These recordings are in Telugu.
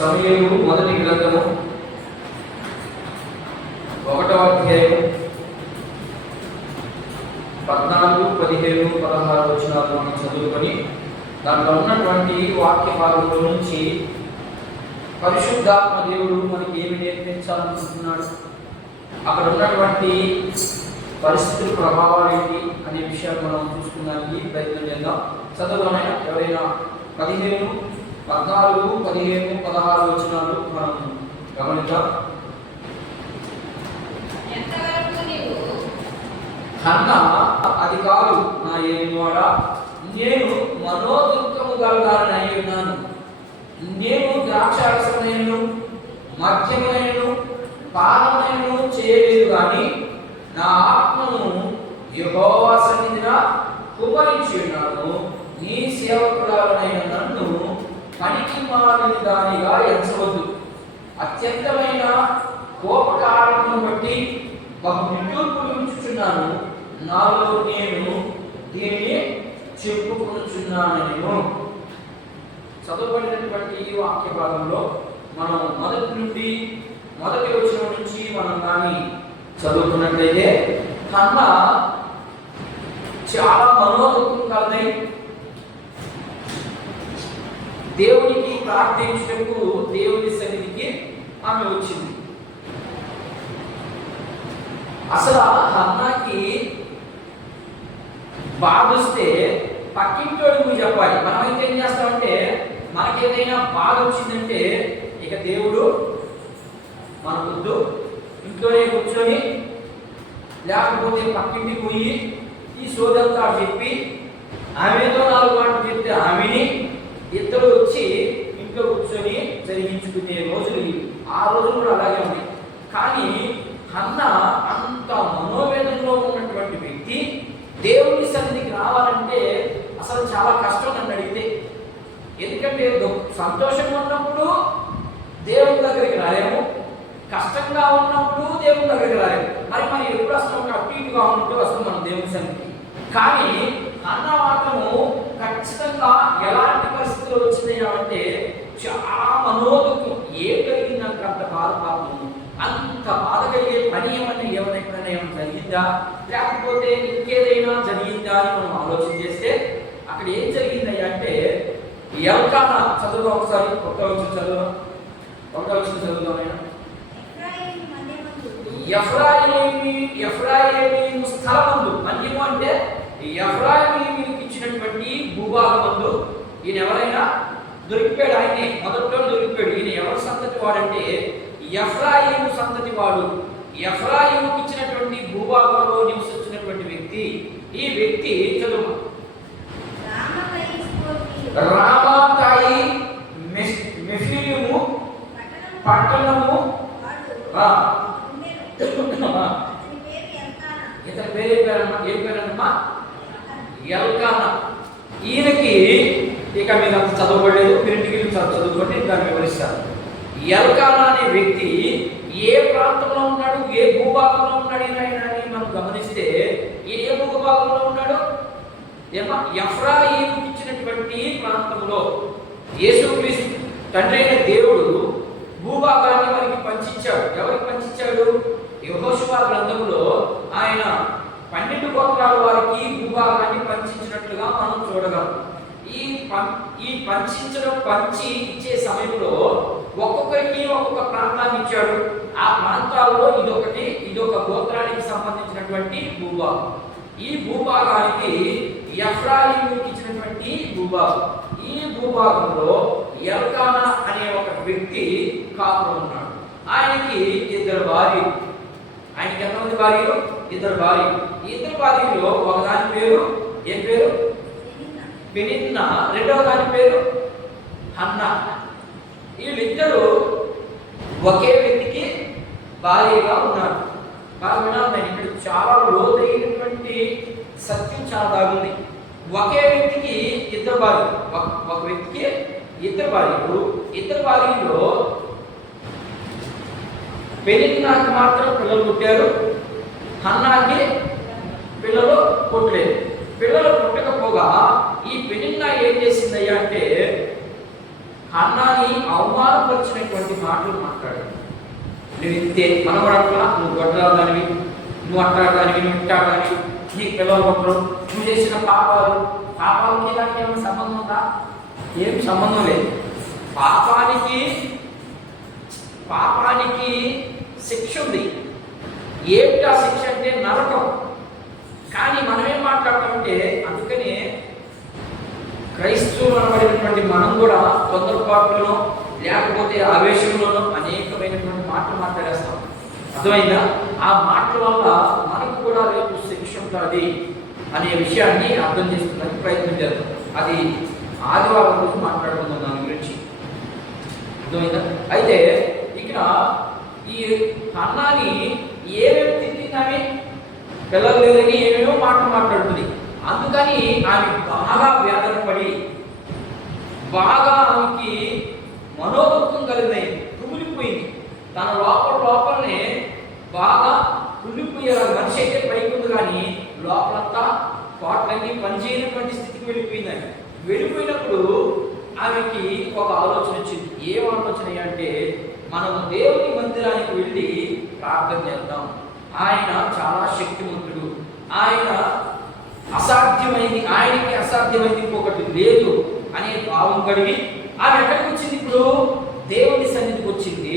సమూయేలు మొదటి గ్రంథము 1వ అధ్యాయం 14, 15, 16 వచనాలు మనం చదువుకొని దాంట్లో ఉన్నటువంటి వాక్య భాగంలో నుంచి పరిశుద్ధాత్మ దేవుడు మనకి ఏమి నేర్పించాలనుకుంటున్నాడు, అక్కడ ఉన్నటువంటి పరిస్థితుల ప్రభావాలు ఏంటి అనే విషయాలు మనం చూసుకోవడానికి ప్రయత్నం చేద్దాం. చదువులోనైనా ఎవరైనా 15, 14, 15, 16 వచనాలు మనం గమనిద్దాం. హన్నా అది కాదు నా ఏలినవాడా, నేను మనోదుఃఖము గలదానని అయి ఉన్నాను. నేను ద్రాక్షారసమునైనను మద్యమునైనను పానమునైనను చేయలేదు, కానీ నా ఆత్మను యెహోవా సన్నిధిన కుమ్మరించి ఉన్నాను. నీ సేవకురాలనైన నన్ను పనికిమాలిన దానిగా ఎంచవద్దు. అత్యంతమైన కోపకారణమును బట్టి బహు నిట్టూర్పులు ఉంచుచున్నాను. నాలో నేను దీన్ని చెప్పుకొనుచున్నాను. చదవబడినటువంటి ఈ వాక్య భాగంలో మనం మొదటి వచనం నుంచి మనం కానీ చదువుకున్నట్లయితే హన్నా చాలా మనోదుఖం కలదై దేవునికి ప్రార్థించుటకు దేవుని సన్నిధికి ఆమె వచ్చింది. అసలు హన్నాకి బాధ వస్తే పక్కింటోడికి చెప్పాలి. మనమైతే ఏం చేస్తామంటే మనకేదైనా బాధ వచ్చిందంటే ఇక దేవుడు మన వద్దు, ఇంట్లోనే కూర్చొని లేకపోతే పక్కింటికి పోయి ఈ సోదంతా చెప్పి ఆమెతో 4 మాటలు చెప్తే ఆమెని ఇద్దరు వచ్చి ఇంట్లో కూర్చొని జరిగించుకునే రోజులు ఆ రోజులు కూడా అలాగే ఉన్నాయి. కానీ హన్నా అంత మనోవేదనలో ఉన్నటువంటి వ్యక్తి దేవుని సన్నిధికి రావాలంటే అసలు చాలా కష్టం నన్ను అడిగితే. ఎందుకంటే సంతోషంగా ఉన్నప్పుడు దేవుని దగ్గరికి రాలేము, కష్టంగా ఉన్నప్పుడు దేవుని దగ్గరికి రాలేము. మరి ఎప్పుడు అసలు అటు ఇటుగా ఉంటూ అసలు మనం దేవుని సన్నిధికి. కానీ అన్న మాత్రము ఖచ్చితంగా ఎలాంటి పరిస్థితులు వచ్చినాయి అంటే చాలా మనోదుఖం. ఏం కలిగింది నాకు అంత బాధపాపము, అంత బాధ కలిగే పని ఏమైనా జరిగిందా, లేకపోతే ఇంకేదైనా జరిగిందా అని మనం ఆలోచన చేస్తే అక్కడ ఏం జరిగిందయ్యా అంటే ఎల్కానా చదువుదాం ఒకసారి. ఒక్క వచ్చిన చదువుదాం. ఎఫ్రాయిము స్థలమందు, మన్యము అంటే ఎఫ్రాయిముకి ఇచ్చినటువంటి భూభాగమందు ఈయన ఎవరైనా దొరికిపోయాడు. ఆయనే మొదట్లో దొరికిపోయాడు. ఈయన ఎవరి సంతతి వాడంటే ఎఫ్రాయిము సంతతి వాడు. ఎఫ్రాయిముకి ఇచ్చినటువంటి భూభాగంలో నివసించినటువంటి వ్యక్తి. ఈ వ్యక్తి చదువు రామాతాయి మెఫీలిము పట్టణము. ఇతని పేరు ఏం పేరమ్మా? ఎల్కానా. ఈయనకి ఇక మీద అంత చదవబడలేదు, ప్రింటికి చదువుకోండి, దాన్ని వివరిస్తారు. ఎల్కానా అనే వ్యక్తి ఏ ప్రాంతంలో ఉన్నాడు, ఏ భూభాగంలో ఉన్నాడు అని మనం గమనిస్తే ఈయన ఏ భూభాగంలో ఉన్నాడు? ఎఫ్రాయిముకి ఇచ్చినటువంటి ప్రాంతంలో. యేసుక్రీస్తు తండ్రి అయిన దేవుడు భూభాగాన్ని మనకి పంచిచ్చాడు. ఎవరికి పంచిచ్చాడు? యెహోషువ గ్రంథంలో ఆయన 12 గోత్రాల వారికి భూభాగాన్ని పంచించినట్లుగా మనం చూడగలం. ఈ పంచి ఇచ్చే సమయంలో ఒక్కొక్కరికి ఒక్కొక్క ప్రాంతాన్ని ఇచ్చాడు. ఆ ప్రాంతాల్లో ఇదొక గోత్రానికి సంబంధించినటువంటి భూభాగం. ఈ భూభాగానికి ఎఫ్రాయిముకి ఇచ్చినటువంటి భూభాగం. ఈ భూభాగంలో ఎల్కానా అనే ఒక వ్యక్తి కాపురం ఉన్నాడు. ఆయనకి 2 భార్యలు. ఆయనకి ఎంతమంది భార్యలు? 2 భార్యలు. ఈ 2 భార్యలో ఒకదాని పేరు ఏం పేరు? పెనిన్నా. రెండవ దాని పేరు హన్నా. వీళ్ళిద్దరూ ఒకే వ్యక్తికి భార్యగా ఉన్నారు. బాగా వినాలి, ఇక్కడ చాలా లోతైనటువంటి సత్యం చాలా దాగుంది. ఒకే వ్యక్తికి 2 భార్యలు. ఒక వ్యక్తికి 2 భార్యలు. 2 భార్యల్లో పెనిన్నాకి మాత్రం పిల్లలు పుట్టారు, హన్నాకి పిల్లలు పుట్టలేదు. పిల్లలు పుట్టకపోగా ఈ పెనిన్నా ఏం చేసిందయ్యా అంటే హన్నాని అవమానపరిచినటువంటి మాటలు మాట్లాడాడు. నువ్వు ఇంతే మనవడట్లా, నువ్వు గొడ్డలాదానివి, నువ్వు అట్టాడానివి, నువ్వు ఇట్టాడానివి, నీకు పిల్లలు ఒకరు, నువ్వు చేసిన పాపాలకి దానికి ఏమైనా సంబంధం ఉందా? ఏం సంబంధం లేదు. పాపానికి శిక్ష ఉంది. ఏంటా శిక్ష అంటే నరకం. కానీ మనం ఏం మాట్లాడతామంటే, అందుకనే క్రైస్తవులు అనబడినటువంటి మనం కూడా తొందరపాటులోనో లేకపోతే ఆవేశంలోనో అనేకమైనటువంటి మాటలు మాట్లాడేస్తాం. అర్థమైందా? ఆ మాటల వల్ల మనకు కూడా రేపు శిక్ష ఉంటుంది అనే విషయాన్ని అర్థం చేసుకోవడానికి ప్రయత్నం చేద్దాం. అది ఆదివారం రోజు మాట్లాడుకుందాం దాని గురించి. అర్థమైందా? అయితే ఇక్కడ ఈ హన్నాని ఏమేమి తిట్టిందని, పిల్లలు లేదని ఏమేమో మాటలు మాట్లాడుతుంది. అందుకని ఆమె బాగా వేదన పడి, బాగా ఆమెకి మనోదుఖం కలిగినది, కుమిలిపోయింది. తన లోపలనే బాగా కుమిలిపోయే మనిషి అయితే పైకి ఉంది, కానీ లోపలంతా కోట్లన్నీ పనిచేయనటువంటి స్థితికి వెళ్ళిపోయిందని. వెళ్ళిపోయినప్పుడు ఆమెకి ఒక ఆలోచన వచ్చింది. ఏం ఆలోచన అంటే, మనం దేవుని మందిరానికి వెళ్ళి ప్రార్థన చేద్దాం. ఆయన చాలా శక్తివంతుడు, ఆయనకి అసాధ్యమైంది ఇంకొకటి లేదు అనే భావం కలిగి ఆమె ఎక్కడికి వచ్చింది? ఇప్పుడు దేవుని సన్నిధికి వచ్చింది.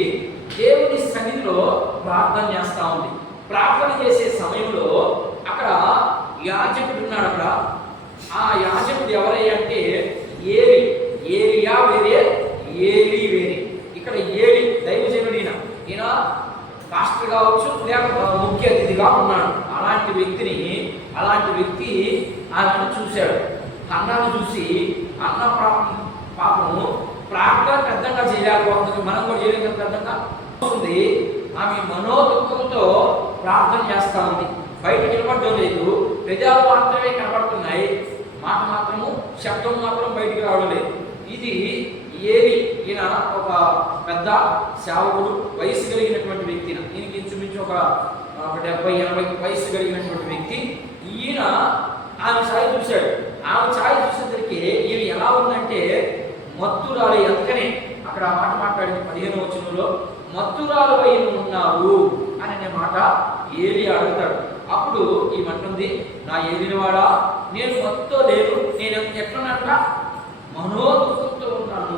దేవుని సన్నిధిలో ప్రార్థన చేస్తా ఉంది. ప్రార్థన చేసే సమయంలో అక్కడ యాజకుడు ఉన్నాడు. అక్కడ ఆ యాజకుడు ఎవరయ్యా అంటే ఏలియా వేరే, ఏలి వేరే. ఇక్కడ ఏలి దైవజనుడు, ఈయన పాస్టర్ కావచ్చు, లేకపోతే ముఖ్య అతిథిగా ఉన్నాడు. అలాంటి వ్యక్తి ఆమెను చూశాడు. అన్నను చూసి, అన్న పాపము ప్రార్థన పెద్దగా చేయలేకపోతుంది, మనం కూడా చేయలేక పెద్దగా ఉంది. ఆమె మనోదుఖంతో ప్రార్థన చేస్తా ఉంది. బయట నిలబడడం లేదు, పెదాలు మాత్రమే కనబడుతున్నాయి, మాట మాత్రము, శబ్దం మాత్రం బయటికి రావడం లేదు. ఇది ఏలి, ఈయన ఒక పెద్ద సేవకుడు, వయసు కలిగినటువంటి వ్యక్తి. ఈయనకి ఇంచుమించు ఒక 70-80 వయసు కలిగినటువంటి వ్యక్తి. ఈయన ఆమె ఛాయ చూశాడు. ఆమె ఛాయ చూసేసరికి ఈయన ఎలా ఉందంటే మత్తురాలు. ఎందుకనే అక్కడ మాట మాట్లాడింది 15వ వచనంలో, మత్తురాలు అయిన ఉన్నావు అనే మాట ఏలి అడుగుతాడు. అప్పుడు ఈమంటుంది, నా ఏలినవాడా, నేను మత్తుతో లేను, నేను ఎట్లనంట మనోదుఖంతో ఉన్నాను,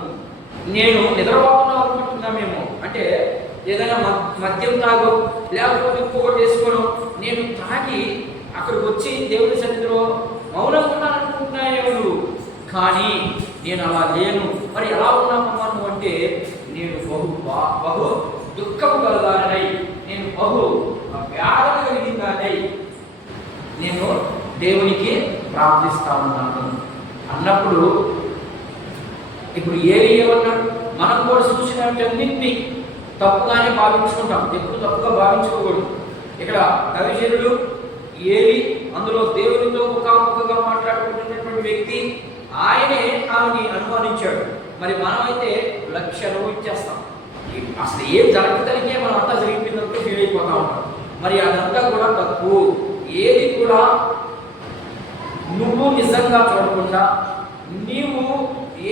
నేను నిద్రపోతున్నావు అనుకుంటున్నామేమో. అంటే ఏదైనా మద్యం తాగు, లేకపోతే ఇంకొకటి వేసుకోను, నేను తాగి అక్కడికి వచ్చి దేవుని సన్నిధిలో మౌనంగా ఉన్నాను అనుకుంటున్నాను. కానీ నేను అలా లేను. మరి ఎలా ఉన్నాను అంటే, నేను బహు దుఃఖము కలదానై, నేను బహు వేదన కలిగిందానై నేను దేవునికి ప్రార్థిస్తా ఉన్నాను అన్నప్పుడు, ఇప్పుడు ఏమన్నాడు? మనం కూడా చూసినన్నింటినీ తప్పుగానే భావించుకుంటాం. ఎప్పుడు తప్పుగా భావించుకోకూడదు. ఇక్కడ దైవజనుడు ఏలి, అందులో దేవునితో ముఖాముఖిగా మాట్లాడుకుంటున్నటువంటి వ్యక్తి, ఆయనే ఆమెని అనుమానించాడు. మరి మనమైతే లక్ష్యాలు ఇచ్చేస్తాం. అసలు ఏం జరగదానికే మనం అంతా జరిగిపోయిందంటే ఫీల్ అయిపోతా ఉంటాం. మరి అదంతా కూడా తప్పు. ఏది కూడా నువ్వు నిజంగా చూడకుండా, నీవు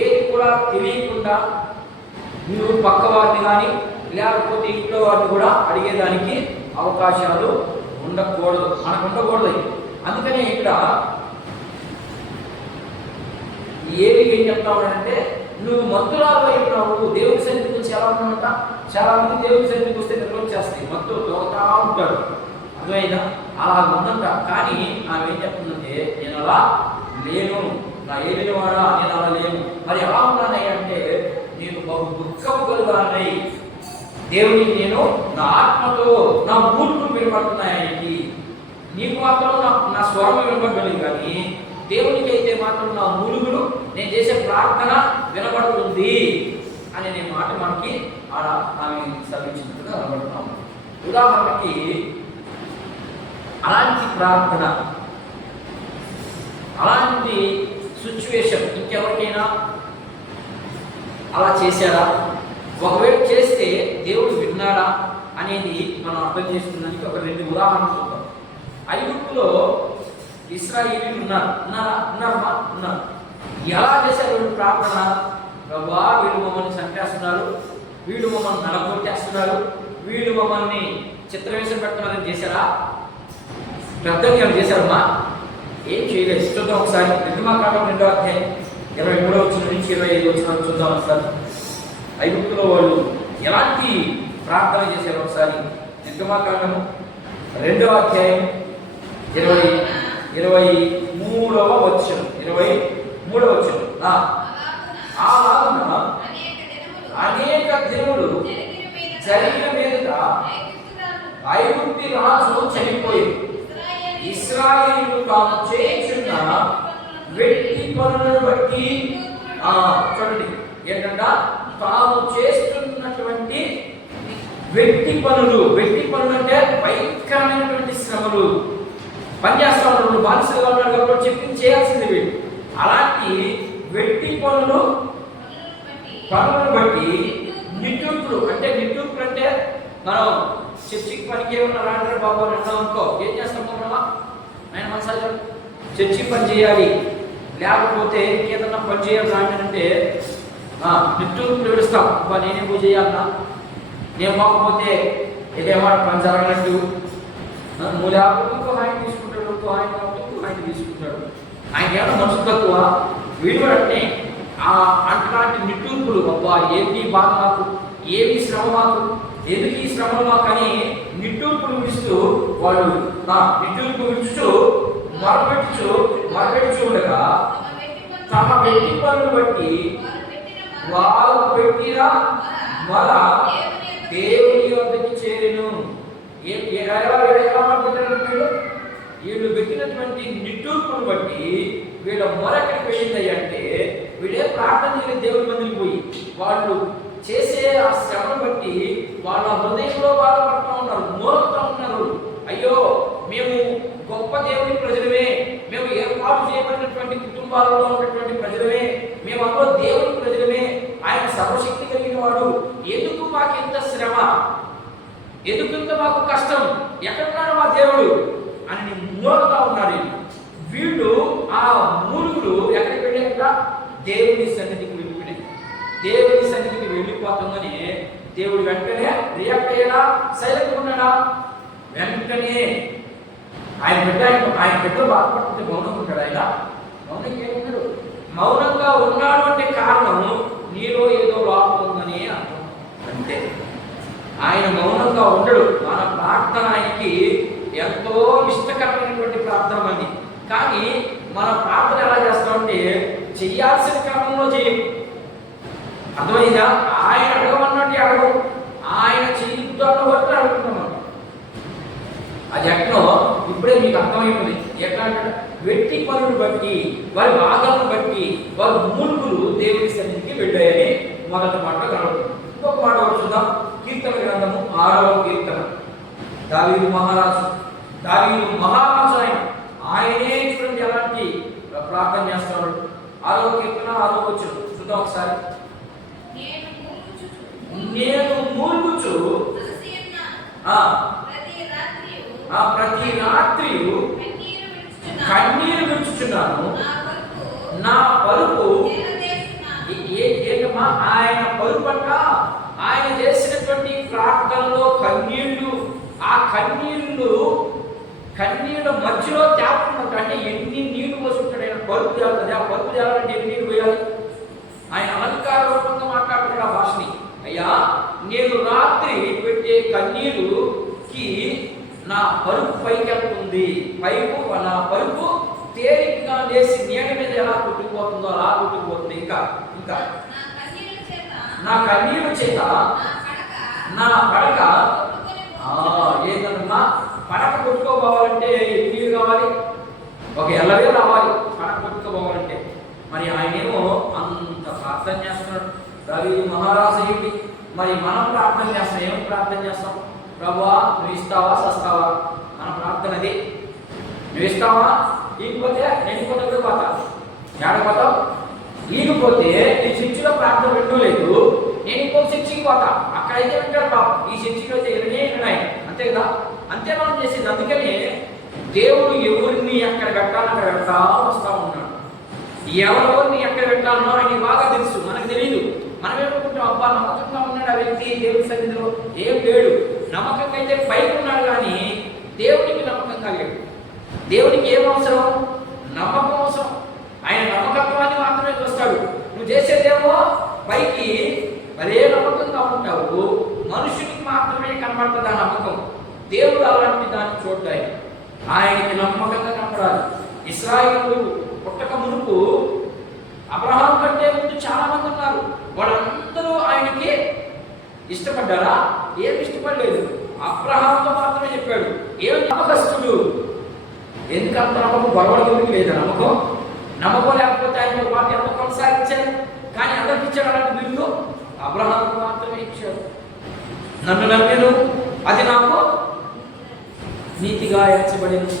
ఏది కూడా తెలియకుండా నువ్వు పక్క వారిని కానీ లేకపోతే ఇంట్లో వారిని కూడా అడిగేదానికి అవకాశాలు ఉండకూడదు, మనకు ఉండకూడదు. అందుకనే ఇక్కడ ఏమి ఏం చెప్తామంటే, నువ్వు మత్తురాలు అయినావు, దేవుడి సన్నిధికి వచ్చి ఎలా ఉన్నామంట. చాలా మంది దేవుడి సన్నిధికి వస్తే నిద్ర వచ్చేస్తాయి, మత్తు తోగుతా ఉంటాడు. అర్థమైనా అలా ఉందంట. కానీ ఆమె ఏం చెప్తుందంటే, నేను అలా లేను, నా ఏలిన వాడా, నేను అలా లేను. మరి ఎలా ఉన్నానై అంటే, నేను బహు దుఃఖము కలుగానై, దేవునికి నేను నా ఆత్మతో నా మూలుగులు వినబడుతున్నాయి. నీకు మాత్రం నా స్వరం వినబడలేదు, కానీ దేవునికి అయితే మాత్రం నా మూలుగులు, నేను చేసే ప్రార్థన వినబడుతుంది అనే మాట మనకి ఆమె సర్వించినట్టుగా కనబడుతున్నాం. ఉదాహరణకి అలాంటి ప్రార్థన, అలాంటి సిచ్యువేషన్ ఇంకెవరికైనా అలా చేశారా? ఒకవేళ చేస్తే దేవుడు విన్నాడా అనేది మనం అర్థం చేసుకున్నానికి ఒక 2 ఉదాహరణలు చూద్దాం. ఐగుప్తులో ఇశ్రాయేలీయులు ఉన్నారు. ఎలా చేశారు ప్రార్థన? ప్రభువా వీళ్ళు మమ్మల్ని చంపేస్తున్నారు, వీళ్ళు మమ్మల్ని నలగొట్టేస్తున్నారు, వీళ్ళు మమ్మల్ని చిత్రవేషం పెట్టాలని చేశారా? పెద్దగా ఏమైనా చేశారమ్మా? ఏం చేయలేదు. చూద్దాం ఒకసారి నిర్గమాకాండం 2వ అధ్యాయం 23వ వచనం నుంచి 25వ వచనం చూద్దాం ఒకసారి. ఐగుప్తులో వాళ్ళు ఎలాంటి ప్రార్థన చేశారు ఒకసారి. నిర్గమాకాండము 2వ అధ్యాయం 23వ వచనం. అలాగున అనేక దినములు జరిగిన మీదట ఐగుప్తి రాజు చనిపోయింది. ఇశ్రాయేలు తాము చేయుచున్న వెట్టి పనులను బట్టి చూడండి ఏంటంట, తాము చేస్తున్నటువంటి వెట్టి పనులు అంటే భయంకరమైనటువంటి శ్రమలు. పని చేస్తా ఉన్నారు, బానిసలుగా ఉన్నారు కాబట్టి చెప్పింది చేయాల్సింది వీళ్ళు. అలాంటి వెట్టి పనులను బట్టి నిట్టూర్పులు అంటే మనం చర్చికి పనికి ఏమన్నా రాంటారు బాబు అని అన్నాం అనుకో, ఏం చేస్తాం మనం? ఆయన మనసారి చర్చికి పని చేయాలి, లేకపోతే ఏదన్నా పని చేయాలి రాంటే నిట్టూర్పులు విడుస్తాం. అబ్బా నేనేం పూజ చేయాలన్నా, నేను పోకపోతే ఏదేమో పని జరగనట్టు. నువ్వు లేకపోతే ఇంకో ఆయన తీసుకుంటాడు, ఆయన తీసుకుంటాడు. ఆయన ఏమన్నా మనసు తక్కువ. వీడు అంటే అట్లాంటి నిట్టూర్పులు, అబ్బా ఏమి బాధ మాకు, ఏమి శ్రమ మాకు, ఎందుకు ఈ శ్రమలు మాకు అని నిట్టూర్పులు విడుస్తూ వాళ్ళు నిట్టూర్పు విడుస్తూ మొరపెట్టుచు ఉండగా తమ వెట్టి పనులు బట్టి వారు పెట్టిన మొర దేవుని వద్దకి చేరెను. వీళ్ళు పెట్టినటువంటి నిట్టూర్పును బట్టి వీళ్ళ మొర ఎక్కడికి వెళ్ళింది అంటే, వీళ్ళే ప్రార్థన చేయలేదు దేవుని మందికి పోయి. వాళ్ళు చేసే ఆ శ్రమను బట్టి వాళ్ళ హృదయంలో బాధపడుతూ ఉన్నారు, మోరుతూ ఉన్నారు. అయ్యో మేము గొప్ప దేవుని ప్రజలమే, మేము ఏర్పాటు చేయబడినటువంటి కుటుంబాలలో ఉన్నటువంటి ప్రజలమే, మేము అందులో దేవుని ప్రజలమే, ఆయన సర్వశక్తి కలిగిన వాడు, ఎందుకు మాకు ఇంత శ్రమ, ఎందుకు ఇంత మాకు కష్టం, ఎక్కడున్నాడు మా దేవుడు అని మూలుగుతా ఉన్నారు. వీళ్ళు ఆ మూలుగులు ఎక్కడికి వెళ్ళాక దేవుని సన్నిధికి వెళ్ళిపోయినాయి. దేవుని సన్నిధికి వెళ్ళిపోతుందని దేవుడు వెంటనే రియాక్ట్ అయ్యాడా? సైలెంట్గా ఉన్నాడా? వెంటనే ఆయన బిడ్డలు బాధపడుతుంటే మౌనంగా ఉంటాడు. ఆయన మౌనంగా ఏమున్నాడు? మౌనంగా ఉన్నాడు అంటే కారణం నీలో ఏదో లోపం ఉందని అర్థం. అంటే ఆయన మౌనంగా ఉండడు. మన ప్రార్థన ఆయనకి ఎంతో ఇష్టకరమైనటువంటి ప్రార్థన అది. కానీ మన ప్రార్థన ఎలా చేస్తామంటే చెయ్యాల్సిన క్రమంలో చేయం. అర్థమైందా? ఆయన అడగమన్నట్టు అడగం, ఆయన చెయ్యిద్దాన్ని బట్టి అడుగుతున్నాం. అది ఎక్కడో ఇప్పుడే మీకు అర్థమైపోయింది. ఎట్లా అంటే వెట్టి పనులు బట్టి, వారి బాధలను బట్టి, వారి మూర్ఖులు దేవుని సన్నిధికి వెళ్ళాయని మొదటి మాట కనబడుతుంది. ఇంకొక మాట చూద్దాం. కీర్తన గ్రంథము 6వ కీర్తన. దావీదు మహారాజు ఆయనే చూడండి ఎలాంటి ప్రార్థన చేస్తున్నాడు. 6వ కీర్తన 6వ వచనం చూద్దాం ఒకసారి. నేను మూల్గుచు ప్రతి రాత్రి కన్నీరు విడుచుచున్నాను, నా పరుపు ఏంటమ్మా? ఆయన పరుపు అంట. ఆయన చేసినటువంటి ప్రార్థనలో కన్నీళ్లు, ఆ కన్నీళ్ళ మధ్యలో తేపడుతుంది. అంటే ఎన్ని నీళ్లు పోసుకుంటాడు ఆయన? పరుపు తేలుతుంది. ఆ పరుపు తేలాలంటే ఎన్ని నీళ్ళు పోయాలి? ఆయన అలంకార రూపంగా మాట్లాడుతున్నాడు ఆ భాషని. అయ్యా నేను రాత్రి పెట్టే కన్నీరుకి నా పరుపు పైకి వెళ్తుంది, నా పరుపు తేలికగా లేచి నీడ మీద ఎలా కొట్టుకుపోతుందో అలా కొట్టుకుపోతుంది. ఇంకా నా కన్నీరు చేత నా పడక ఏదన్నా పడక కొట్టుకోపోవాలంటే ఎన్ని నీళ్ళు కావాలి? ఒక ఎల్లవే రావాలి పడక కొట్టుకోపోవాలంటే. మరి ఆయనేమో అంత ప్రార్థన చేస్తున్నాడు. దావీదు మహారాజు ఏంటి? మరి మనం ప్రార్థన చేస్తాం. ఏమని ప్రార్థన చేస్తాం? ప్రభువా నువ్వు ఇస్తావా సస్తావా? మన ప్రార్థన అది. నువ్వు ఇస్తావా? ఈకపోతే నేను ఇంకో దగ్గర పోతా. ఏడపోతావు? ఈకపోతే నీ చర్చిలో ప్రార్థన పెట్టు లేదు, నేను ఇంకో చర్చికి పోతా. అక్కడైతే వింటాడు బాబు, ఈ చర్చిలో అయితే ఉన్నాయి. అంతే కదా? అంతే మనం చేసేది. అందుకని దేవుడు ఎవరిని ఎక్కడ పెట్టాలని అక్కడ పెడతా వస్తూ ఉన్నాడు. ఎవరెవరిని ఎక్కడ పెట్టాలనో ఆయనకి బాగా తెలుసు, మనకు తెలియదు. మనం ఏమనుకుంటాం, అబ్బా నమ్మకంగా ఉన్నాడు ఆ వ్యక్తి దేవుని సన్నిధిలో, ఏం లేడు. నమ్మకంగా అయితే పైకి ఉన్నాడు కానీ దేవునికి నమ్మకంగా లేడు. దేవునికి ఏం అవసరం? నమ్మకం అవసరం. ఆయన నమ్మకత్వాన్ని మాత్రమే చూస్తాడు. నువ్వు చేసేదేమో పైకి మరే నమ్మకంగా ఉంటావు, మనుషునికి మాత్రమే కనబడుతుంది ఆ నమ్మకం. దేవుడు అలాంటి దాన్ని చూడాలి, ఆయనకి నమ్మకంగా కనపడాలి. ఇశ్రాయేలు పుట్టక మునుపు అబ్రహాం కంటే ముందు చాలా మంది ఉన్నారు. వాళ్ళందరూ ఆయనకి ఇష్టపడ్డారా? ఏమి ఇష్టపడలేదు. అబ్రహాంతో మాత్రమే చెప్పాడు. ఏమి నమ్మకస్తుడు. ఎందుకంత నమ్మకం? గొడవలకి లేదా నమ్మకం? నమ్మకం లేకపోతే ఆయన మాట ఎంత కొనసాగించారు, కానీ అందరికి ఇచ్చాడు అలాంటి బిల్లు. అబ్రహాంకు మాత్రమే ఇచ్చాడు. నన్ను నమ్మెను, అది నాకు నీతిగా ఎంచబడింది.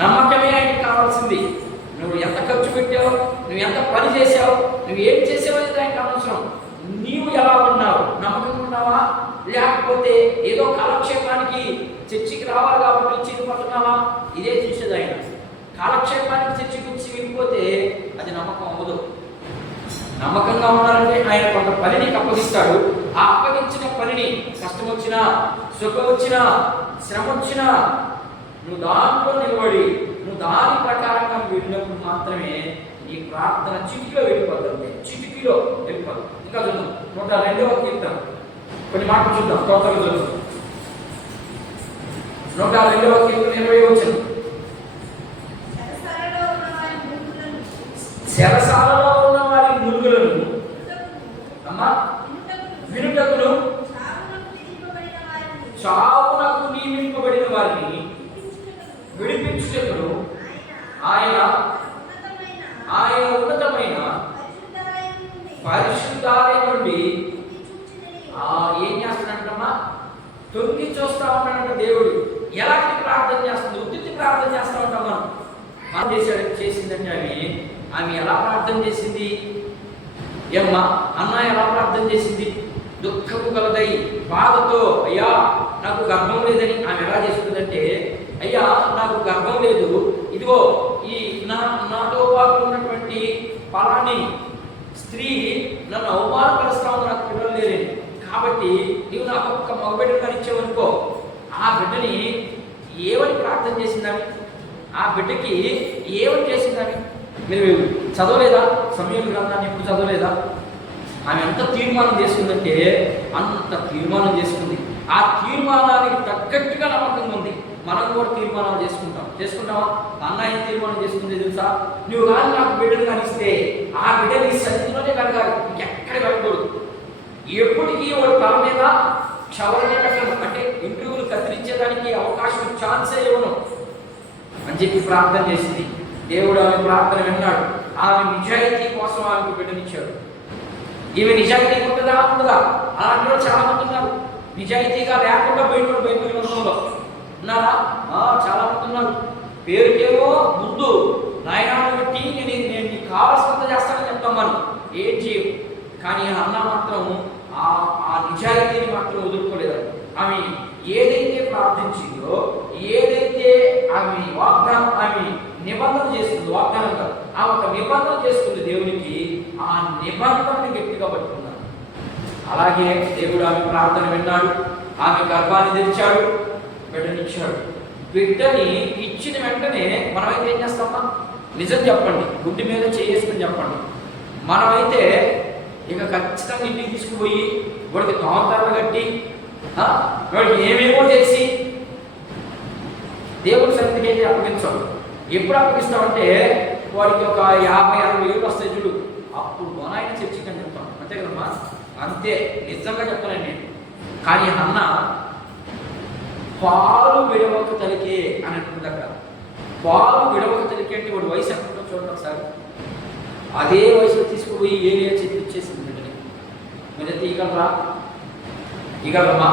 నమ్మకమే ఆయనకి కావాల్సింది. నువ్వు ఎంత ఖర్చు పెట్టావు, నువ్వు ఎంత పని చేసావు, నువ్వు ఏం చేసావు అనేది ఆయనకు అవసరం. నీవు ఎలా ఉన్నావు? నమ్మకంగా ఉన్నావా? లేకపోతే ఏదో కాలక్షేపానికి చర్చికి రావాలి కాబట్టి వచ్చి పడుతున్నావా? ఇదే చూసేది ఆయన. కాలక్షేపానికి చర్చికి వచ్చి వెళ్ళిపోతే అది నమ్మకం అవ్వదు. నమ్మకంగా ఉన్నారంటే ఆయన కొంత పనిని అప్పగిస్తాడు. ఆ అప్పగించిన పనిని కష్టం వచ్చినా, సుఖం వచ్చినా, శ్రమ వచ్చినా నువ్వు దాంట్లో నిలబడి నువ్వు దాని ప్రకారంగా వెళ్ళినప్పుడు మాత్రమే నీ ప్రార్థన చిటికీలో వెళ్ళిపోతుంది. చిటికీలో వెళ్ళిపోతుంది. ఇంకా చూద్దాం 102వ కీర్తన, కొన్ని మాటలు చూద్దాం. తొందరగా చూద్దాం. 102వ కీర్తన 20వ వచనం. చెరసాలలో ఉన్న వారి మురుగులను అమ్మా వినుటకును చావునకు నియమింపబడిన వారిని విడిపించుటకును ఆయన ఉన్నతమైన పరిశుద్ధాలయం నుండి ఏం చేస్తున్నాడంటమ్మా? తొంగి చూస్తా ఉన్నాడంట. దేవుడు ఎలాంటి ప్రార్థన చేస్తుంది? ఉత్తి ప్రార్థన చేస్తా ఉంటాం మనం చేసిందంటే ఆమె ఎలా ప్రార్థన చేసింది? ఏమ్మా అన్న ఎలా ప్రార్థన చేసింది? దుఃఖము కలదై బాధతో, అయ్యా నాకు గర్భం లేదని ఆమె ఎలా చేసుకుందంటే, అయ్యా నాకు గర్భం లేదు, ఇదిగో ఈ నాతో పాటు ఉన్నటువంటి పలాని స్త్రీ నన్ను అవమానపరుస్తావు, నాకు పిల్లలు లేదని, కాబట్టి నీవు నాకు ఒక్క మగబిడ్డను కనిచ్చావనుకో. ఆ బిడ్డని ఏమని ప్రార్థన చేసిందని, ఆ బిడ్డకి ఏమని చేసిందని మీరు చదవలేదా? సమయం గ్రంథాన్ని ఎప్పుడు చదవలేదా? ఆమె ఎంత తీర్మానం చేసుకుందంటే అంత తీర్మానం చేసుకుంది. ఆ తీర్మానానికి తగ్గట్టుగా నమ్మకంగా ఉంది. మనం కూడా తీర్మానాలు చేసుకుంటావా? అన్న ఏం తీర్మానం చేసుకుంది తెలుసా? నువ్వు కానీ నాకు బిడ్డను కనిస్తే ఆ బిడ్డ నీ సన్నిధిలోనే కలగాలి, ఇంకెక్కడ వెళ్ళకూడదు. ఎప్పటికీ వాడు తల మీద క్షవరనే పెట్టను, అంటే ఇంటర్వ్యూలు కత్తిరించేదానికి అవకాశం ఛాన్సే ఇవ్వను అని చెప్పి ప్రార్థన చేసింది. దేవుడు ఆమె ప్రార్థన విన్నాడు. ఆమె నిజాయితీ కోసం ఆమెకు బిడ్డనిచ్చాడు. ఈమె నిజాయితీ ఉంటుందా? ఉండదా? అలాంటి చాలా మంది ఉన్నారు. నిజాయితీగా లేకుండా బయట బైబిల్ గ్రంథంలో ఉన్నారా? చాలా మంది ఉన్నారు. పేరుకేమో ముందు నాయనాన్ని బట్టి నేను నీకు కావాల్సినంత చేస్తానని చెప్తాం మనం, ఏం చేయవు. కానీ అన్న మాత్రం ఆ నిజాయితీని మాత్రం వదులుకోలేదు. ఆమె ఏదైతే ప్రార్థించిందో, ఏదైతే ఆమె నిబంధన చేసుకుంది, వాగ్దానం కాదు, ఆమె ఒక నిబంధన చేసుకుంది దేవునికి, ఆ నిబంధనని గట్టిగా పట్టుకున్నాడు. అలాగే దేవుడు ఆమె ప్రార్థన విన్నాడు. ఆమె గర్భాన్ని తెరిచాడు, బిడ్డనిచ్చాడు. బిడ్డని ఇచ్చిన వెంటనే మనమైతే ఏం చేస్తామా? నిజం చెప్పండి, గుడ్డి మీద చేసుకుని చెప్పండి. మనమైతే ఇక ఖచ్చితంగా ఇంటికి తీసుకుపోయి వాడికి తోమతరలు కట్టి వాడికి ఏమేమో చేసి దేవుడి సన్నిధికి అయితే అప్పగించాం. ఎప్పుడు అప్పగిస్తామంటే వాడికి ఒక 50-60 ఏళ్ళు వస్తాయి చూడు, అప్పుడు మొనాయన చర్చికి అని చెప్తాం. అంతే కదమ్మా? అంతే, నిజంగా చెప్తానండి నేను. కానీ అన్న పాలు విడవక తలికే అని అంటుంది అక్కడ. పాలు విడవక తలికే అంటే వాడు వయసు ఎంత చూడండి ఒకసారి. అదే వయసులో తీసుకుపోయి ఏరియా చేతి ఇచ్చేసింది బిడ్డని. మీరు తీయగలరా? ఇగలమ్మా?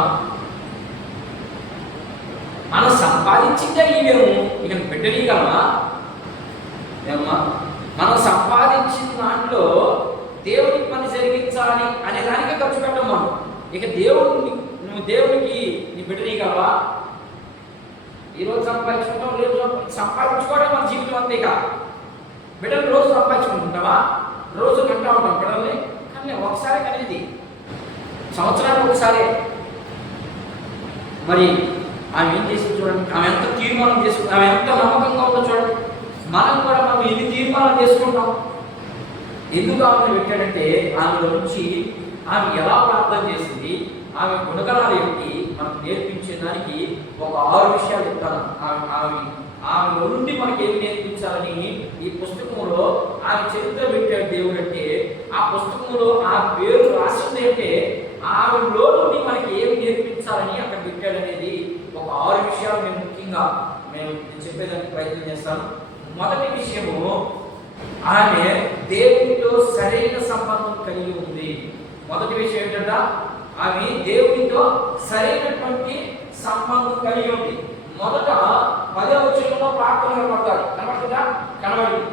మనం సంపాదించిందే ఇవేమో, ఇక బిడ్డనీయగలమా? ఏమమ్మా? మనం సంపాదించిన దాంట్లో దేవునికి పని జరిగించాలి అనే దానికే ఖర్చు పెట్టం మనం. ఇక నువ్వు దేవునికి నీ బిడ్డనీయగలవా? ఈరోజు సంపాదించుకుంటాం, రేపు సంపాదించుకోవడం మన జీవితం అంతే. ఇక బిడ్డలు రోజు సంపాదించుకుంటావా? రోజు కంటా ఉంటాం బిడ్డల్ని, కానీ ఒకసారి కనేది సంవత్సరానికి ఒకసారి. మరి ఆమె ఏం చేసింది చూడండి, ఆమె ఎంత తీర్మానం చేసుకుంది, ఆమె ఎంత నమ్మకంగా ఉందో చూడండి. మనం ఎన్ని తీర్మానం చేసుకుంటాం. ఎందుకు ఆమెను పెట్టాడంటే ఆమెలో నుంచి ఆమె ఎలా ప్రార్థన చేసింది, ఆమె గుణగణాలు ఏమిటి మనకు నేర్పించే దానికి ఒక 6 విషయాలు చెప్తాను. ఆమె నుండి మనకి ఏమి నేర్పించాలని ఈ పుస్తకంలో ఆమె చరిత్ర పెట్టాడు దేవుడు. అంటే ఆ పుస్తకంలో ఆ పేరు రాసింది అంటే ఆమెలో నుండి మనకి ఏమి నేర్పించాలని అక్కడ పెట్టాడనేది ఒక 6 విషయాలు నేను ముఖ్యంగా చెప్పేదానికి ప్రయత్నం చేస్తాను. మొదటి విషయము, ఆమె దేవునితో సరైన సంబంధం కలిగి ఉంది. మొదటి విషయం ఏంటంటే ఆమె దేవునితో సరైనటువంటి సంబంధం కలిగి ఉంది. మొదట 10వ వచనంలో ప్రార్థన కనబడుతుందా? కనబడింది.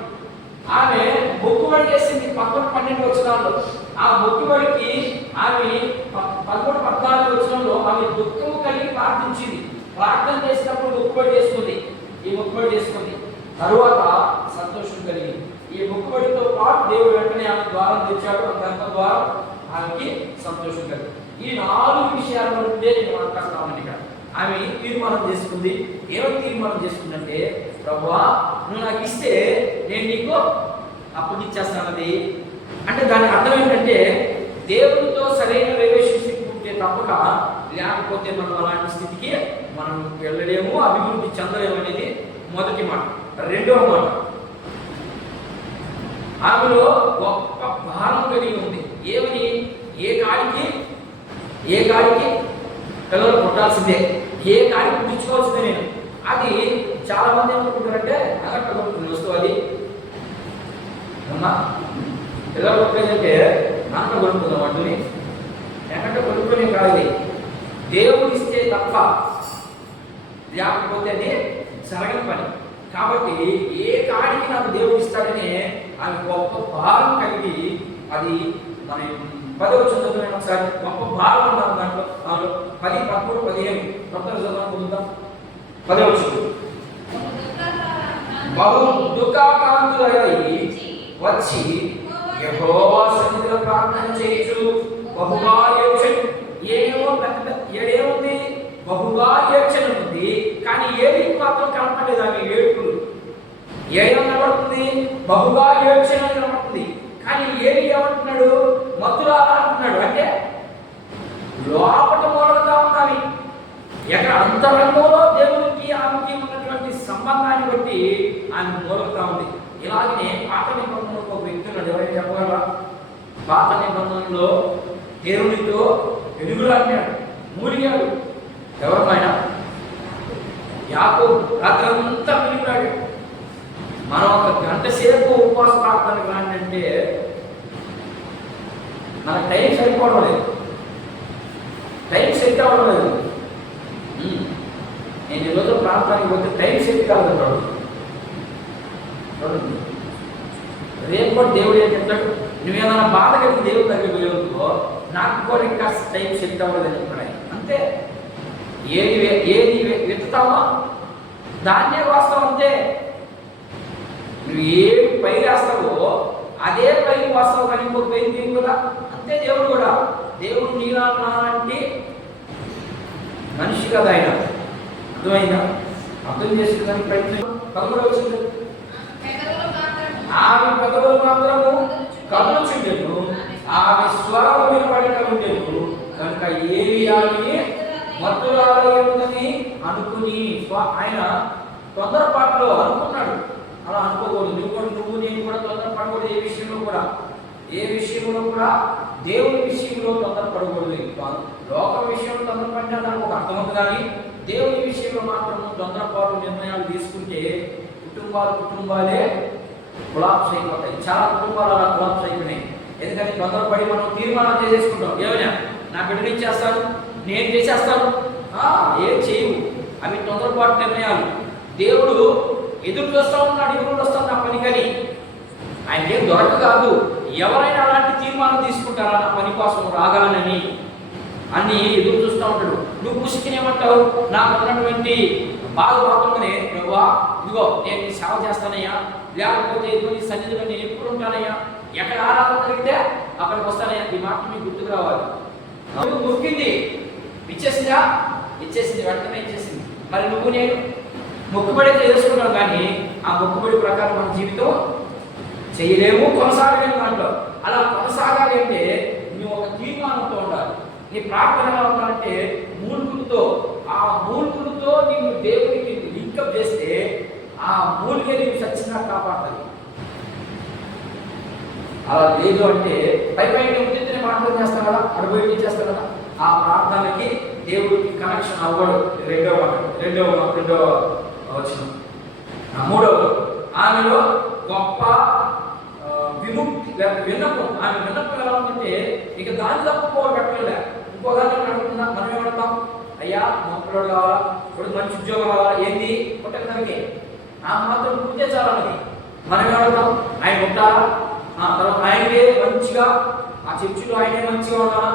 ఆమె మొక్కుబడి చేసింది 11-12 వచనాల్లో. ఆ మొక్కుబడికి ఆమె 13-14 వచనంలో ఆమె దుఃఖము కలిగి ప్రార్థించింది. ప్రార్థన చేసినప్పుడు మొక్కుబడి చేసుకుంది. ఈ మొక్కుబడి చేసుకుంది తరువాత సంతోషం కలిగింది. ఈ మొక్కుబడితో పాటు దేవుడు వెంటనే ఆమె ద్వారం తెచ్చాడు. అంత ద్వారా ఆమెకి సంతోషం కలిగింది. ఈ 4 విషయాల నుండే నేను మాట్లాడుతున్నాను. ఇక్కడ ఆమె తీర్మానం చేసుకుంది. ఏమని తీర్మానం చేసుకుందంటే, ప్రభువా నువ్వు నాకు ఇస్తే నేను నీకు అప్పగిచ్చేస్తానది. అంటే దాని అర్థం ఏంటంటే దేవునితో సరైన రిలేషన్షిప్ ఉంటే తప్పక, లేకపోతే మనం అలాంటి స్థితికి మనం వెళ్ళలేము, అభివృద్ధి చెందలేము అనేది మొదటి మాట. రెండవ మాట, ఆమెలో గొప్ప భారం కలిగి ఉంది. ఏమని? ఏ కాడికి పిల్లలు పుట్టాల్సిందే, ఏ కాడికి పుట్టించుకోవాల్సిందే. నేను అది చాలా మంది ఏమనుకుంటారంటే అగట్ట కొనుక్కుని వస్తువు అది అమ్మా పిల్లలు పుట్టేదంటే అంత కొనుక్కుందాం వాటిని ఎక్కడ కొనుక్కునే కాదు. దేవుడు ఇస్తే తప్ప లేకపోతే అది జరగని పని. కాబట్టి ఏ కాడికి నాకు దేవుడు ఇస్తాడని ఆమె గొప్ప భారం కలిగి, అది మన 10వ వచనం ఒకసారి గొప్ప భారం ఉన్నారు దాంట్లో. 10, 13, 15 కొత్త చదువుకుందాం. 10వ వచనం, బహు దుఃఖాకాంతులై వచ్చి యెహోవా సన్నిధిలో ప్రార్థన చేయొచ్చు, బహుగా ఏడ్చెను. ఏడేముంది? బహుగా ఏడ్చెను ఉంది. కానీ ఏడికి మాత్రం కనపడలేదు ఆమె ఏడుపులు. ఏం కనబడుతుంది? బహుగా ఏడ్చెను కనబడుతుంది. కానీ ఏమి ఏమంటున్నాడు? మత్తులారా అంటున్నాడు. అంటే లోపట మూలగా ఉన్నవి. ఎక్కడ అంతరంగంలో దేవునికి ఆమెకి ఉన్నటువంటి సంబంధాన్ని బట్టి ఆమె మూలగుతా ఉంది. ఇలాగనే పాత నిబంధనలో ఒక వ్యక్తి ఉన్నాడు. ఎవరైనా చెప్పగలరా? పాత నిబంధనలో దేవునితో ఎదుగులాడినాడు, మూలిగాడు. ఎవరిపైన? యాకోబు. రాత్రంతా పిలిగాడు. మనం 1 గంట సేపు ఉపవాస ప్రార్థన కానీ అంటే మనకు టైం సరిపోవడం లేదు, టైం సెట్ అవ్వడం లేదు. నేను ఈరోజు ప్రార్థనకి పోతే టైం సెట్ కాదు. రేపు కూడా దేవుడు ఏం చెప్తాడు? నువ్వేమైనా బాధ కలిగి దేవుడు దగ్గర పోయేందుకో నాకు కూడా ఇంకా టైం సెట్ అవ్వలేదని చెప్తాడు. అంతే. ఏది వెతుతావో దాన్నే వాస్తవం. అంతే. నువ్వు ఏమి పైరేస్తావో అదే పై వాస్తవం. కానీ ఇంకొక పై తీరు కదా. అంతే దేవుడు కూడా. దేవుడు నీలాంటి మనిషి కదా ఆయన. అర్థమైందా? అర్థం చేసుకున్నానికి ప్రయత్నం. 13వ వచనం, ఆమె పెదవులు మాత్రము కదులుచుండెను, ఆమె స్వరము వినబడక ఉండెను, కనుక ఏవి ఆమె మత్తురాలయ్యున్నది అనుకుని. ఆయన తొందరపాటులో అనుకున్నాడు. అలా అనుకోకూడదు. నువ్వు నేను కూడా తొందరపడకూడదు. ఏ విషయంలో కూడా దేవుని విషయంలో తొందరపడకూడదు. లోక విషయంలో తొందరపడినా దానికి ఒక అర్థం ఉంది. కానీ దేవుని విషయంలో మాత్రం తొందరపాటు నిర్ణయాలు తీసుకుంటే కుటుంబాలే కొలాప్స్ అయిపోతాయి. చాలా కుటుంబాలు అలా కొలాప్స్ అయిపోయినాయి. ఎందుకంటే తొందరపడి మనం తీర్మానం చేసేసుకుంటాం. ఏమైనా నా బిడ్డని చేస్తాను, నేను చేసేస్తాను, ఏం చేయవు. అవి తొందరపాటు నిర్ణయాలు. దేవుడు ఎదురు చూస్తూ ఉన్నాడు. ఎదురు వస్తాం నా పని. కానీ ఆయన ఏం దొరక కాదు. ఎవరైనా అలాంటి తీర్మానం తీసుకుంటారా నా పని కోసం రాగాలని అన్ని ఎదురు చూస్తూ ఉంటాడు. నువ్వు పుసికినేమంటావు? నాకు ఉన్నటువంటి బాధ పోతుందనే, నువ్వా ఇదిగో నేను సేవ చేస్తానయ్యా, లేకపోతే ఇదిగో నీ సన్నిధిలో నేను ఎప్పుడు ఉంటానయ్యా, ఎక్కడ ఆరాధన జరిగితే అక్కడికి వస్తానయ్యా. ఈ మాట మీకు గుర్తుకు రావాలి. మొక్కింది, ఇచ్చేసిందా? ఇచ్చేసింది, వెంటనే ఇచ్చేసింది. మరి నువ్వు నేను మొక్కుబడితే చేసుకున్నావు, కానీ ఆ మొక్కుబడి ప్రకారం మన జీవితం చేయలేము, కొనసాగలేము. దాంట్లో అలా కొనసాగాలి అంటే నువ్వు ఒక తీర్మానంతో ఉండాలి. నీ ప్రార్థన ఎలా ఉండాలంటే మూలుగులతో, ఆ మూలుగులతో నీవు దేవునికి లింకప్ చేస్తే ఆ మూలిగే నీవు సచ్చినా కాపాడుతుంది. అలా లేదు అంటే పై ఉద్యోగిని ప్రార్థన చేస్తాను కదా, అడుగు చేస్తాను కదా, ఆ ప్రార్థనకి దేవుడికి కనెక్షన్ అవ్వడు. రెండవ వచనం. మూడవది, ఆమెలో గొప్ప విముక్తి విన్నపం. ఆమె విన్నపం ఎలా ఉందంటే ఇక దాని తప్ప పెట్టలే. ఇంకో దాన్ని అడుగుతున్నా, మనం ఏమడతాం? అయ్యా మొక్కలోడు కావాలా, ఇప్పుడు మంచి ఉద్యోగం కావాలా, ఏంది పుట్టకదానికి ఆ మాత్రం పూజ చాలని మనం ఏమడతాం? ఆయన ఉంటారా, తర్వాత ఆయనే మంచిగా, ఆ చర్చిలో ఆయనే మంచిగా ఉండాలా,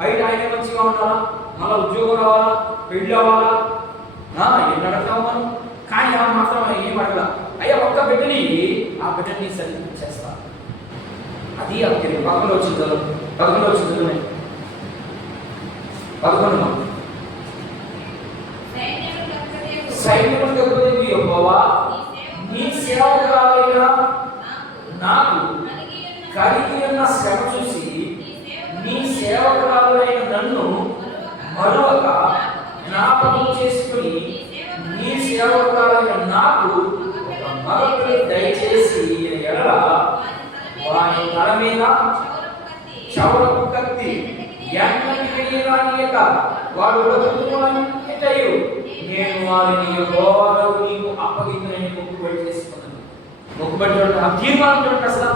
బయట ఆయనే మంచిగా ఉండాలా, మళ్ళీ ఉద్యోగం రావాలా, పెళ్ళి అవ్వాలా, ఎన్ని అడగతాం మనం. కానీ ఆ మాత్రం ఏం అడగల. అయ్యా ఒక్క బిడ్డని, ఆ బిడ్డని సరిచేస్తా. అది అక్కడికి పక్కన వచ్చింది. 11 సైన్యములకు యెహోవా నీ సేవకురాలైన నాకు కలిగి ఉన్న శ్రమ చూసి నీ సేవకురాలైన నన్ను మరొక జ్ఞాపకం చేసుకుని నీ సేవకురాలైన నాకు మరొకటి దయచేసి ఎడల వారి తల మీద క్షౌరపు కత్తి వాడు బ్రతుకుతున్నట్టయు నేను వారిని యెహోవాకు నీకు అప్పగించునని మొక్కుబడి చేసుకున్నాను. మొక్కుబడి చూడండి, ఆ తీర్మానం చూడండి. అసలు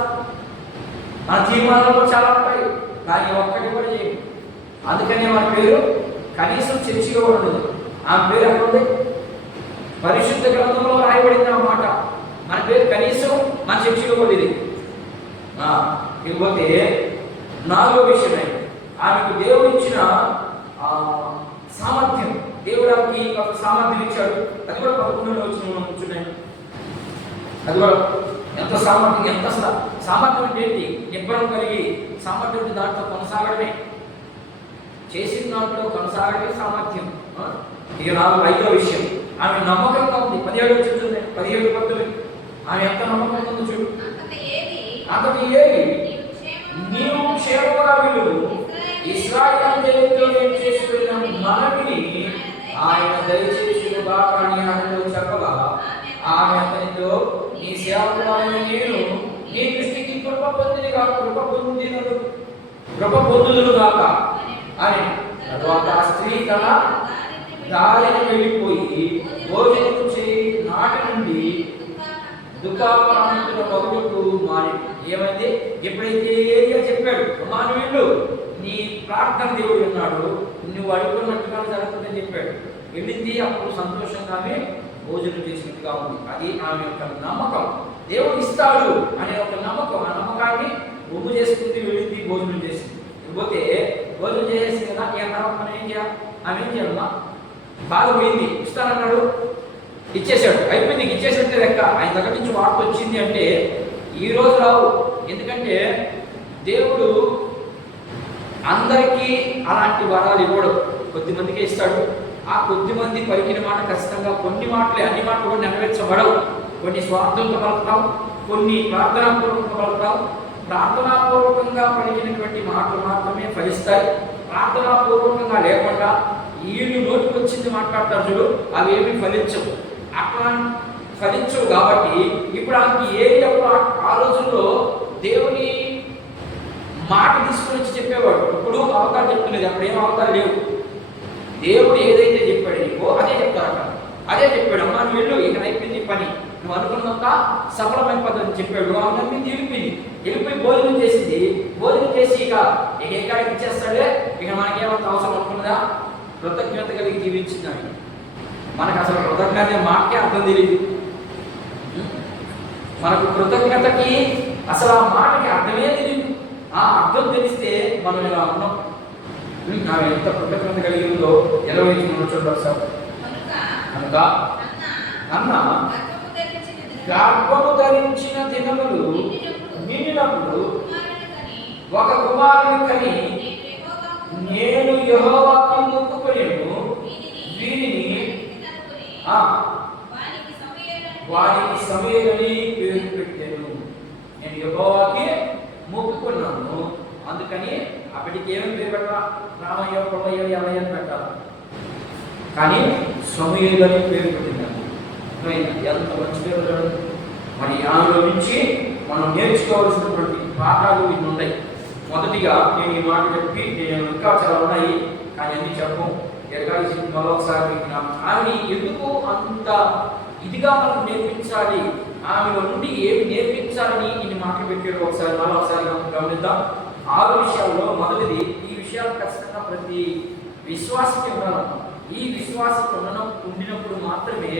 మన తీర్మానాలు చాలా ఉంటాయి, కానీ ఒక్కటి కూడా చేయండి. అందుకనే మన పేరు కనీసం చర్చిలో ఉండదు. ఆమె పేరు ఎక్కడ ఉంది? పరిశుద్ధ గ్రంథంలో రాయబడింది అన్నమాట. మన పేరు కనీసం మన చర్చిలో కూడా ఇది. ఇకపోతే 4వ విషయమే, ఆమెకు దేవుడు ఇచ్చిన సామర్థ్యం. దేవుడు ఆమెకి ఒక సామర్థ్యం ఇచ్చాడు. అది కూడా 11వ వచనంలో కూర్చున్నాయి. అది కూడా ఎంత సామర్థ్యం, ఎంత సామర్థ్యం అంటే ఏంటి? నిబ్బరం కలిగి సామర్థ్యం దాంట్లో కొనసాగడమే, చేసిన దాంట్లో కొనసాగడమే సామర్థ్యం. ఇక 5వ విషయం, ఆమె నమ్మకంగా ఉంది. 17 వచ్చింది, 17 ఆమె ఎంత నమ్మకంగా ఉంది చూడు. అంతటి ఏది నీవు క్షేమముగా విలువ ఇశ్రాయేలు దేవునితో నేను చేసుకున్న మనవిని ఆయన దయచేసుగా కానీ ఆయనతో చెప్పగా ఆమె అతనితో నీ సేవకుడైన నేను నీ దృష్టికి కృప పొందుదును గాక అని. తర్వాత ఆ స్త్రీ తన దారిని వెళ్ళిపోయి భోజనం చేయి నాటి నుండి దుఃఖాపరాంతుల పగులకు మారి. ఏమైంది? ఎప్పుడైతే ఏరియా చెప్పాడు, మాను వెళ్ళు, నీ ప్రార్థన దేవుడు ఉన్నాడు, నువ్వు అడుగుతున్నట్టుగా జరుగుతుందని చెప్పాడు. వెళ్ళింది. అప్పుడు సంతోషంగానే భోజనం చేసినట్టుగా ఉంది. అది ఆమె యొక్క నమ్మకం. దేవుడు ఇస్తాడు అనే ఒక నమ్మకం. ఆ నమ్మకాన్ని ఒమ్ము చేసుకుంటూ వెళ్ళింది, భోజనం చేసింది. పోతే భోజనం చేసేసింది కదా, ఏ తర్వాత మనం ఏం చేయాలి? ఆమె ఏం చేయాలమ్మా? బాగా పోయింది, ఇస్తానన్నాడు, ఇచ్చేసాడు, అయిపోయింది. ఇచ్చేసినట్టే లెక్క. ఆయన దగ్గర నుంచి వార్త వచ్చింది అంటే ఈ రోజు రావు. ఎందుకంటే దేవుడు అందరికీ అలాంటి వరాలు ఇవ్వడు, కొద్దిమందికే ఇస్తాడు. ఆ కొద్దిమంది పలికిన మాట ఖచ్చితంగా కొన్ని మాటలే, అన్ని మాటలు కూడా నెరవేర్చబడవు. కొన్ని స్వార్థంతో పలుకుతాం, కొన్ని ప్రార్థనాపూర్వకంగా పలుకుతాం. ప్రార్థనాపూర్వకంగా పలికినటువంటి మాటలు మాత్రమే ఫలిస్తాయి. ప్రార్థనాపూర్వకంగా లేకుండా వీళ్ళు నోటికి వచ్చింది మాట్లాడతారు చూడు, అవి ఏమి ఫలించవు. అట్లా ఫలించవు కాబట్టి ఇప్పుడు ఆమెకి ఆ రోజుల్లో దేవుని మాట తీసుకుని వచ్చి చెప్పేవాడు. ఇప్పుడు అవతారం చెప్తున్నది, అప్పుడు ఏం అవతారం లేవు. దేవుడు ఏదైతే చెప్పాడు నీకో అదే చెప్తారట. అదే చెప్పాడు, అమ్మా నువ్వు వెళ్ళు, ఇక అయిపోయింది పని, నువ్వు అనుకున్నంత సఫలమైన పద్ధతి చెప్పాడు. ఆమె నమ్మింది, వెళ్ళిపోయి భోజనం చేసింది. భోజనం చేసి ఇక ఎక్కడికి ఇచ్చేస్తాడే, ఇక మనకేమంత అవసరం అనుకున్నదా? కృతజ్ఞత కలిగి జీవించింది ఆమె. మనకు అసలు కృతజ్ఞత మాకే అర్థం తెలియదు. మనకు కృతజ్ఞతకి అసలు ఆ మాటకి అర్థమే తెలియదు. ఆ అర్థం తెలిస్తే మనం ఇలా ఉన్నాం. ఆమె ఎంత కృతజ్ఞత కలిగి ఉందో 20 చూడండి సార్. కనుక అన్న గర్భము ధరించిన దినములు నిండినప్పుడు ఒక కుమారుని కని నేను యెహోవాకు మొక్కుకొనెను, వీరిని వారికి సమూయేలని పేరు పెట్టాను. నేను యెహోవాకి మొక్కుకున్నాను, అందుకని అప్పటికి ఏమని పేరు పెట్టాలా? రామయ్య, పొల్లయ్య, యావయ్య అని పెట్టాలి. కానీ సమూయేలని పేరు పెట్టినాను. ఎంత మంచి పేరు! మరి ఆమెలో నుంచి మనం నేర్చుకోవాల్సినటువంటి పాఠాలు ఇన్ని ఉన్నాయి. మొదటిగా నేను ఈ మాట చెప్పి, నేను ఇంకా చాలా ఉన్నాయి కానీ అన్ని చెప్పం. మరొకసారి ఆమె ఎందుకు అంత ఇదిగా మనం నేర్పించాలి, ఆమెలో నుండి ఏమి నేర్పించాలని ఇన్ని మాటలు పెట్టారు. మరొకసారి గమనిద్దాం. 6 విషయాల్లో మొదటిది, ఈ విషయాలు ఖచ్చితంగా ప్రతి విశ్వాసకి ఉండాలి. ఈ విశ్వాసకి ఉండినప్పుడు మాత్రమే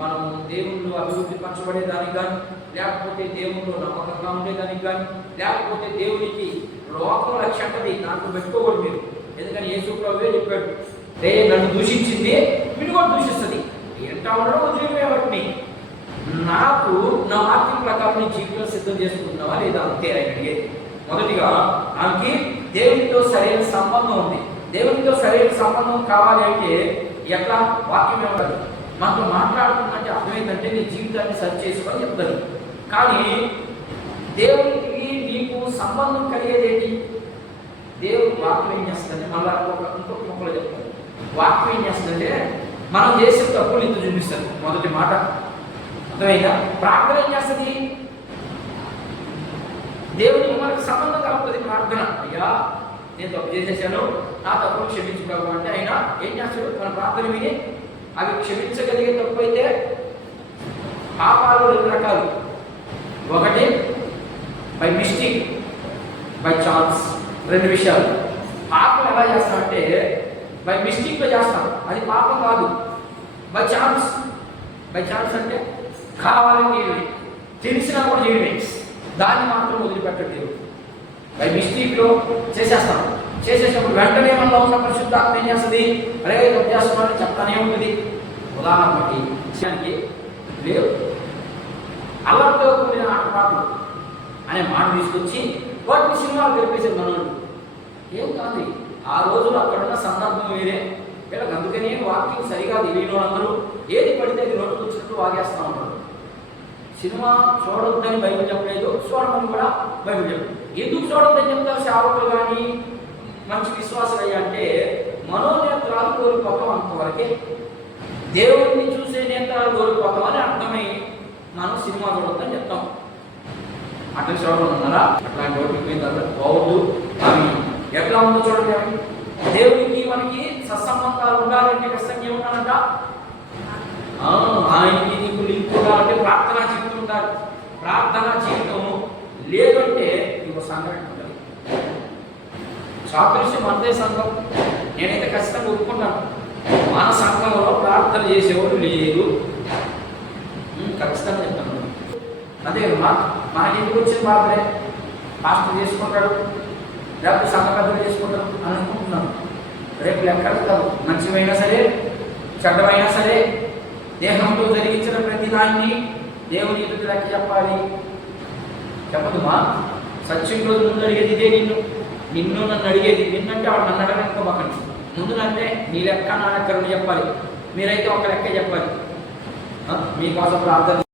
మనం దేవుళ్ళు అభివృద్ధి పరచబడేదానికి కానీ, లేకపోతే దేవుళ్ళు నమ్మకంగా ఉండేదానికి కానీ, లేకపోతే దేవునికి లోకం లక్ష్యంటది నాకు పెట్టుకోకూడదు మీరు. ఎందుకని యేసు ప్రభువే చెప్పాడు, నన్ను దూషించింది మీరు కూడా దూషిస్తుంది, ఎంత ఉండడం వదిలిపోయే వాటిని నాకు నా వాక్యం ప్రకారం నీ జీవితం సిద్ధం చేసుకుంటున్నావా లేదా అంతే ఆయన అడిగేది. మొదటిగా ఆమెకి దేవునితో సరైన సంబంధం ఉంది. దేవునితో సరైన సంబంధం కావాలి అంటే ఎట్లా? వాక్యం ఇవ్వాలి. మనతో మాట్లాడుతున్నట్టే అర్థమైందంటే నీ జీవితాన్ని సరి చేసుకొని చెప్తారు. కానీ దేవునికి నీకు సంబంధం కలిగేదేంటి? దేవుడు వాక్యం ఏం చేస్తుందంటే, మళ్ళా ఇంకొక మొక్కలు చెప్తారు. వాక్యం ఏం చేస్తుందంటే మనం చేసే తప్పులు ఇంత చూపిస్తుంది. మొదటి మాట అర్థమైందా? ప్రార్థన ఏం చేస్తుంది? దేవునికి మనకు సంబంధం కలుగుతుంది. ప్రార్థన, అయ్యా నేను తప్పు చేసేసాను, నా తప్పులు క్షమించుకోవు అంటే ఆయన ఏం చేస్తాడు? మన ప్రార్థన విని అవి క్షమించగలిగే తప్పు అయితే పాపాలు 2 రకాలు. ఒకటి బై మిస్టేక్, బై ఛాన్స్. 2 విషయాలు. పాపం ఎలా చేస్తామంటే బై మిస్టేక్లో చేస్తాం, అది పాపం కాదు. బై ఛాన్స్ అంటే కావాలని చేయడమే, తెలిసినా కూడా చేయడమే, దాన్ని మాత్రం వదిలిపెట్టండి. బై మిస్టేక్లో చేసేసినప్పుడు వెంటనే మనలో ఉన్న పరిశుద్ధాత్మ ఏం చేస్తుంది? అరే తప్పు చేస్తున్నామని చెప్తానే ఉంటుంది. ఉదాహరణకి విషయానికి లేవు అల్లరితో కూడిన ఆటపాటలు అనే మాట తీసుకొచ్చి వాటిని సినిమాలు తెలిపేసారు మనోళ్ళు. ఏం కాదు, ఆ రోజులు అక్కడున్న సందర్భం వేరే. వీళ్ళకి అందుకనే వాక్యం సరిగా తెలియని అందరూ ఏది పడితే అది నోటుకు వచ్చినట్టు వాగేస్తూ ఉంటారు. సినిమా చూడొద్దని బైబిల్ చెప్పలేదు, చూడమని కూడా బైబిల్ చెప్పలేదు. ఎందుకు చూడొద్దని చెప్తారు సేవకులు కానీ మంచి విశ్వాసం అయ్యా అంటే, మనోనేత్రాలు కోల్పోతాం అంతవరకే. దేవుడిని చూసే నేత్రాలు కోల్పోతాం అని అర్థమై మనం సినిమా చూడొద్దని చెప్తాం. అట్లా చూడడం ఉన్నారా? అట్లాంటి ఓటికి పోయిన తర్వాత పోవద్దు. అవి ఎట్లా ఉందో చూడండి. అవి దేవుడికి మనకి సత్సంబంధాలు ఉండాలంటే ఖచ్చితంగా ఏముండాలంట? ఆయనకి నీకు లింక్ ఉండాలంటే ప్రార్థనా జీవితం ఉండాలి. ప్రార్థనా జీవితము లేదంటే ఇంకో సంఘటన ఉండాలి. సాదృశ్యం అంతే సంఘం. నేనైతే ఖచ్చితంగా ఒప్పుకుంటాను, మన సంఘంలో ప్రార్థన చేసేవాడు లేదు. ఖచ్చితంగా చెప్తాను. అదే మనకి ఎందుకు వచ్చిన బాధలే పాస్టర్ చేసుకుంటాడు, లేకపోతే సంఘ పెద్దలు చేసుకుంటాడు అని అనుకుంటున్నాను. రేపు లెక్కలు కాదు, మంచివైనా సరే చెడ్డమైనా సరే దేహంతో జరిగించిన ప్రతి దాన్ని దేవుని ఎదుటి లెక్క చెప్పాలి. చెప్పదుమా? సత్యం రోజు ముందు అడిగేది ఇదే, నిన్ను నన్ను అడిగేది. నిన్నంటే వాడు నన్ను అడగనుకోమాకండి. ముందు అంటే నీ లెక్క నా లెక్క 2 చెప్పాలి. మీరైతే ఒక లెక్క చెప్పాలి. మీకోసం ప్రార్థన